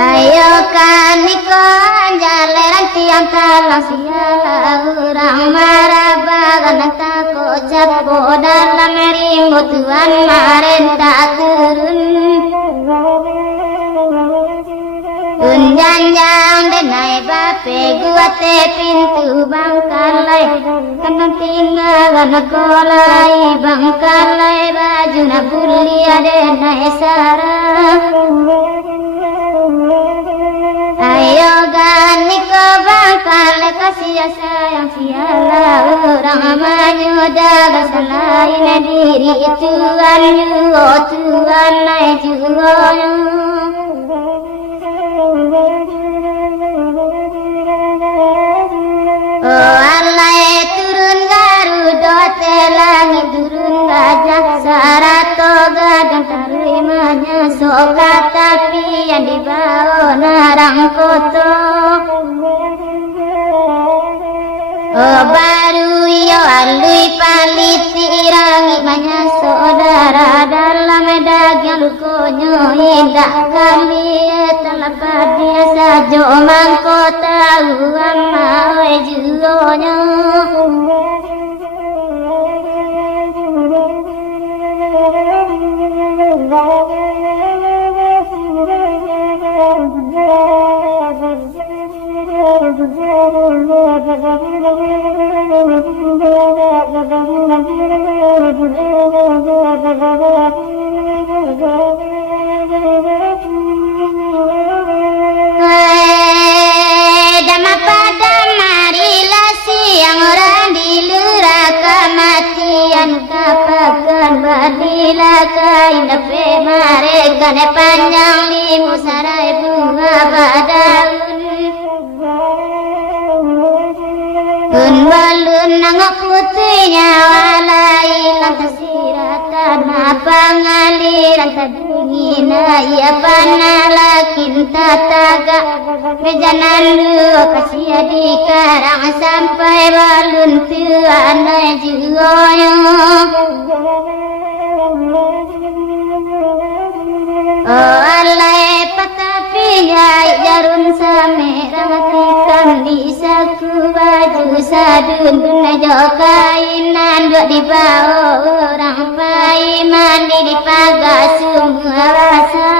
Ayo kan nikah jaleran tiang talang siala urang marabagan takut jago dalam rimbo Tuhan maren tak turun unjanjang denai bape gua te pintu bangkalai kanang tinggalan kolai bangkalai baju na bulia denai sarang ayo gani ke bangkal kasih sayang siala orang maju dagang selain diri Tuhan yuo Tuhan naik juo oh Allah turun garuda langit turun gajah sarato gadang tarimanya soka tapi yang dibawa narang koto oh baru yo alui paliti irangi banyak saudara dalam daging lukonyo indah kami terlepas dia sajo mangkota uang juonya Badila kain dape mare gane panjang limu sarai bunga badaun kun balun nangak putihnya walai lantas siratan apa ngaliran tadungina ia panalakin tataga bejanan lu kasih di karang sampai balun tuan juoyo oh Allah patapinya jarun samerah tikan di saku baju sadun najo kainan dua di bawah orang pai mandi di pagar semua rasa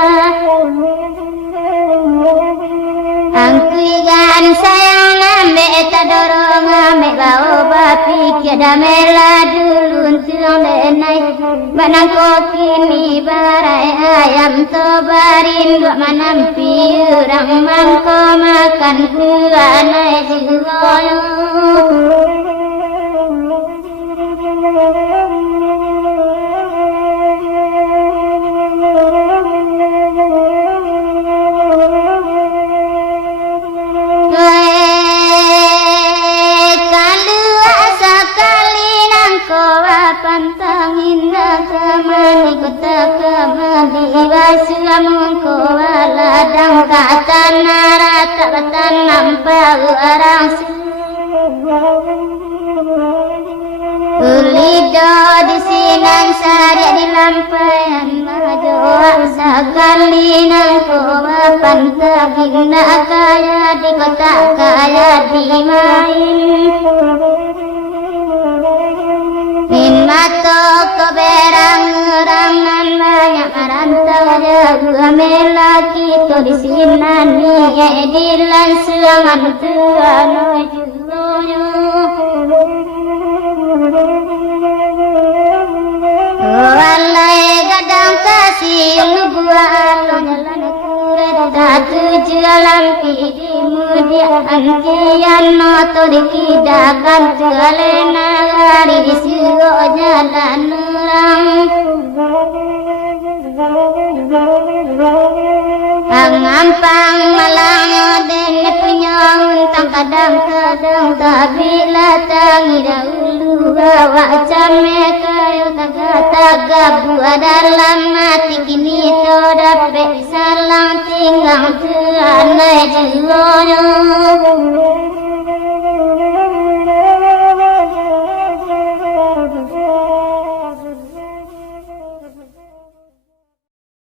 angkuigan sayang name tadorong ame bau bapi kiada mela dulu tiang denai banang kokini barai ayam tobarin dua manampi urang mangko makan kuanai jigoyo pantangin nakamani kota kamani wasuamun ko waladang katan narata batan nampau arang ulido di sinan sari di lampayan majoa sakali nang ko pantangin nakaya di kota kaya di main mato keberang-rangan banyak rantau jaga melaki to di sinani edilan suangan tuano juoyo walai gadang kasih lubua jalan kuret datu jalan pidi mudia ankian noto dikidakan tualena hari disuruh jalan orang Ampang malangnya dan punya untang kadang-kadang tapi latang dahulu bawa came kayu taga-taga buat dalam mati kini terdapat salang tinggal tuanai jelonyo